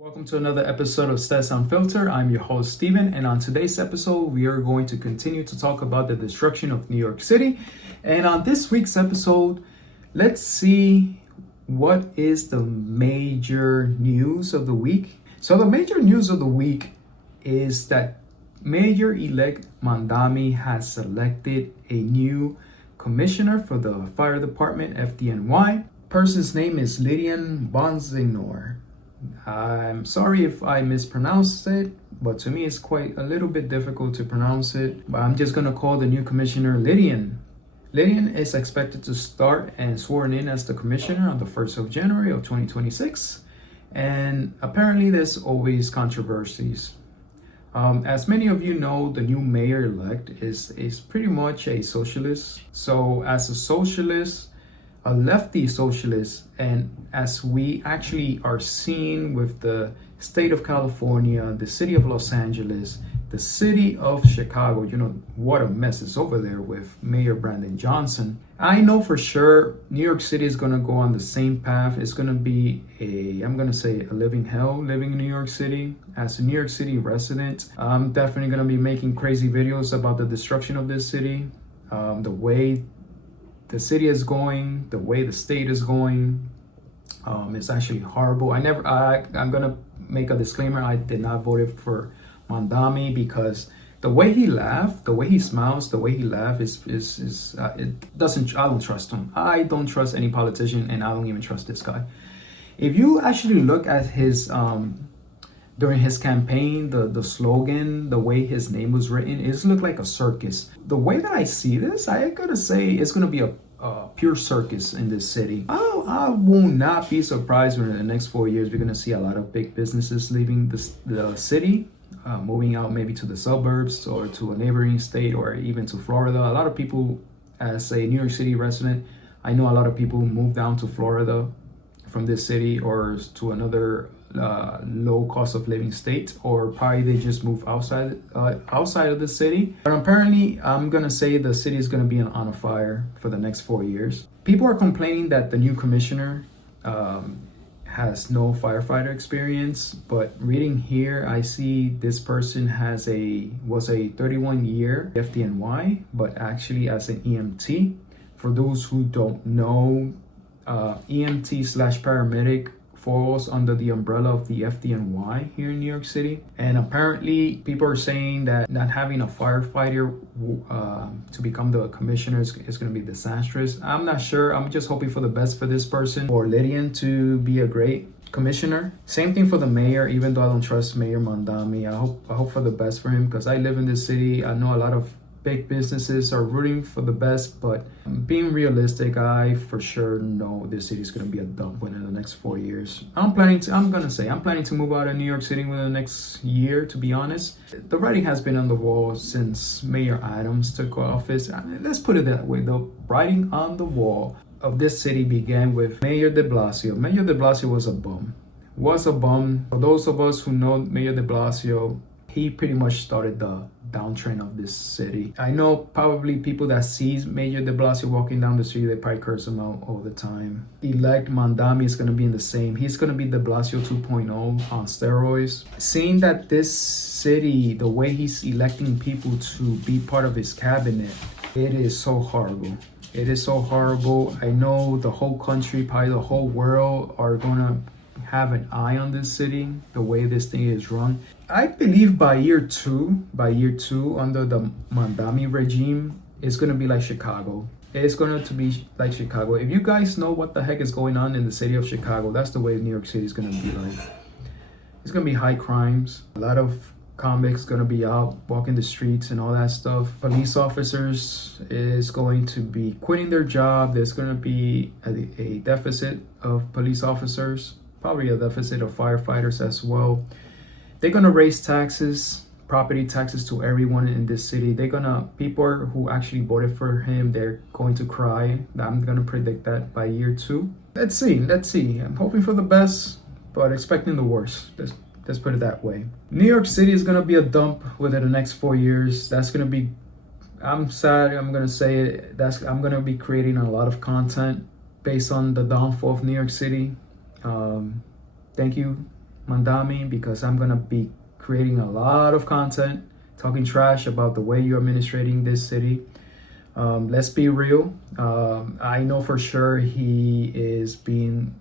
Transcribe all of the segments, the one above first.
Welcome to another episode of Stez Unfiltered. I'm your host, Steven, and on today's episode, we are going to continue to talk about the destruction of New York City. And on this week's episode, let's see what is the major news of the week. So the major news of the week is that Mayor-elect Mandami has selected a new commissioner for the fire department, FDNY. Person's name is Lydian Bonsignor. I'm sorry if I mispronounced it, but to me it's quite a little bit difficult to pronounce it. But I'm just gonna call the new commissioner Lydian. Lydian is expected to start and sworn in as the commissioner on the 1st of January of 2026. And apparently there's always controversies. As many of you know, the new mayor-elect is pretty much a socialist. So as a socialist, a lefty socialist, and as we actually are seeing with the state of California, the city of Los Angeles, the city of Chicago, you know what a mess is over there with Mayor Brandon Johnson. I know for sure New York City is going to go on the same path. It's going to be I'm going to say a living hell living in New York City. As a New York City resident, I'm definitely going to be making crazy videos about the destruction of this city, the way the city is going, the way the state is going. It's actually horrible. I'm gonna make a disclaimer. I did not vote for Mandami because the way he laughed, the way he smiles, the way he laughs it doesn't. I don't trust him. I don't trust any politician, and I don't even trust this guy. If you actually look at his during his campaign, the slogan, the way his name was written, it looked like a circus. The way that I see this, I gotta say it's gonna be a pure circus in this city. I will not be surprised when in the next 4 years we're gonna see a lot of big businesses leaving the city, moving out maybe to the suburbs or to a neighboring state or even to Florida. A lot of people, as a New York City resident, I know a lot of people move down to Florida from this city or to another low cost of living state, or probably they just move outside of the city. But apparently I'm gonna say the city is gonna be on a fire for the next 4 years. People are complaining that the new commissioner has no firefighter experience, but reading here I see this person was a 31-year FDNY, but actually as an EMT. For those who don't know, EMT/paramedic falls under the umbrella of the FDNY here in New York City. And apparently people are saying that not having a firefighter to become the commissioner is going to be disastrous. I'm not sure. I'm just hoping for the best for this person, for Lydian to be a great commissioner. Same thing for the mayor, even though I don't trust Mayor Mandami. I hope for the best for him because I live in this city. I know a lot of big businesses are rooting for the best, but being realistic, I for sure know this city is going to be a dump within the next 4 years. I'm planning to move out of New York City within the next year, to be honest. The writing has been on the wall since Mayor Adams took office. Let's put it that way. The writing on the wall of this city began with Mayor de Blasio. Mayor de Blasio was a bum. For those of us who know Mayor de Blasio, he pretty much started the downtrend of this city. I know probably people that sees Mayor de Blasio walking down the street, they probably curse him out all the time. Elect Mandami is going to be in the same. He's going to be de Blasio 2.0 on steroids. Seeing that this city, the way he's electing people to be part of his cabinet, it is so horrible. It is so horrible. I know the whole country, probably the whole world are going to have an eye on this city, the way this thing is run. I believe by year two under the Mandami regime, it's going to be like Chicago. It's going to be like Chicago. If you guys know what the heck is going on in the city of Chicago, that's the way New York City is going to be like. It's going to be high crimes. A lot of convicts going to be out walking the streets and all that stuff. Police officers is going to be quitting their job. There's going to be a deficit of police officers, probably a deficit of firefighters as well. They're gonna raise taxes, property taxes to everyone in this city. People who actually voted for him, they're going to cry. I'm gonna predict that by year 2. Let's see. I'm hoping for the best, but expecting the worst. Let's put it that way. New York City is gonna be a dump within the next 4 years. That's gonna be, I'm sad, I'm gonna say it. I'm gonna be creating a lot of content based on the downfall of New York City. Thank you, Mandami, because I'm gonna be creating a lot of content talking trash about the way you're administrating this city. Let's be real. I know for sure he is being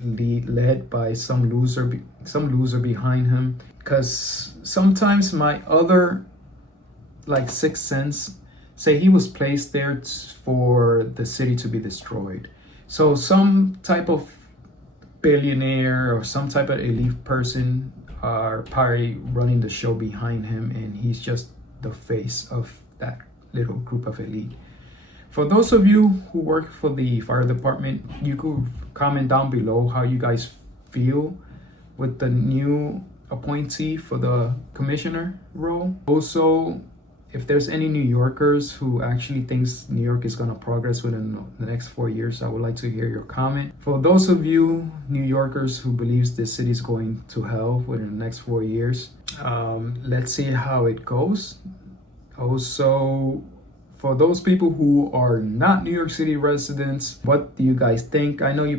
led by some loser behind him, because sometimes my other like sixth sense say he was placed there for the city to be destroyed. So some type of billionaire or some type of elite person are probably running the show behind him, and he's just the face of that little group of elite. For those of you who work for the fire department, you could comment down below how you guys feel with the new appointee for the commissioner role. Also, if there's any New Yorkers who actually thinks New York is going to progress within the next 4 years, I would like to hear your comment. For those of you New Yorkers who believes this city is going to hell within the next 4 years, let's see how it goes. Also, for those people who are not New York City residents, what do you guys think? I know you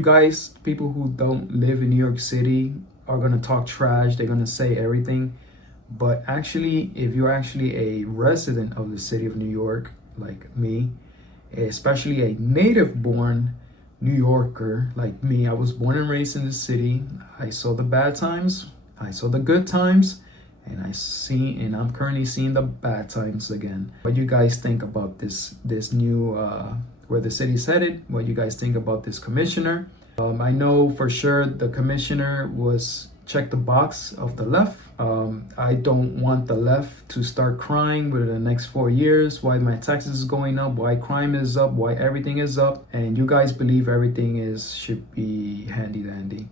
guys, people who don't live in New York City, are gonna talk trash. They're gonna say everything. But actually, if you're actually a resident of the city of New York, like me, especially a native-born New Yorker like me, I was born and raised in the city. I saw the bad times, I saw the good times, and I'm currently seeing the bad times again. What you guys think about this new where the city's headed? What you guys think about this commissioner? I know for sure the commissioner was check the box of the left. I don't want the left to start crying within the next 4 years why my taxes is going up, why crime is up, why everything is up, and you guys believe everything should be handy dandy.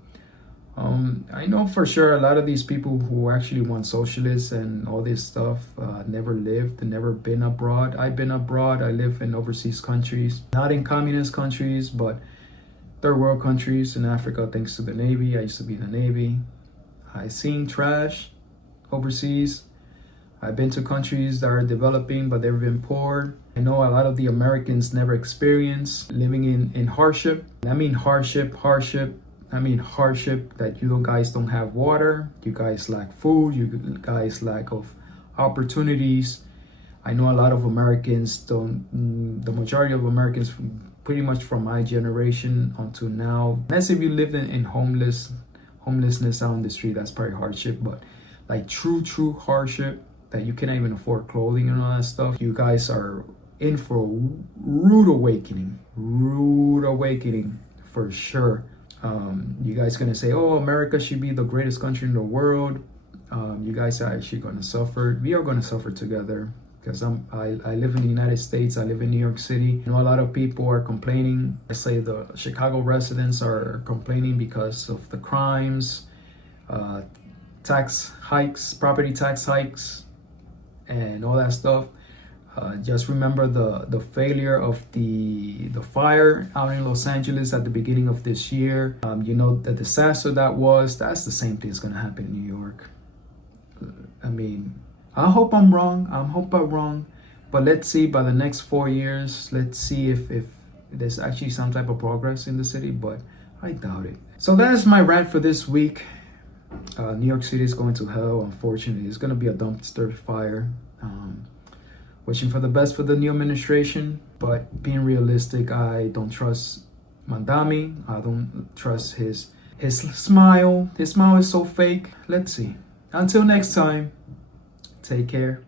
I know for sure a lot of these people who actually want socialists and all this stuff never lived and never been abroad. I've been abroad. I live in overseas countries, not in communist countries, but third world countries in Africa, thanks to the Navy. I used to be in the Navy. I seen trash overseas. I've been to countries that are developing, but they've been poor. I know a lot of the Americans never experienced living in hardship. I mean hardship. I mean hardship that you guys don't have water, you guys lack food, you guys lack of opportunities. I know a lot of Americans the majority of Americans pretty much from my generation until now, unless if you live in homelessness out on the street, that's probably hardship, but like true hardship that you cannot even afford clothing and all that stuff, you guys are in for a rude awakening for sure. You guys gonna say, oh, America should be the greatest country in the world. You guys are actually gonna suffer. We are gonna suffer together, because I live in the United States. I live in New York City. I know a lot of people are complaining. I say the Chicago residents are complaining because of the crimes, tax hikes, property tax hikes, and all that stuff. Just remember the failure of the fire out in Los Angeles at the beginning of this year. You know, the disaster that's the same thing is going to happen in New York. I mean, I hope I'm wrong, but let's see by the next 4 years, let's see if there's actually some type of progress in the city, but I doubt it. So that is my rant for this week. New York City is going to hell, unfortunately. It's going to be a dumpster fire. Wishing for the best for the new administration, but being realistic, I don't trust Mandami. I don't trust his smile. His smile is so fake. Let's see. Until next time, take care.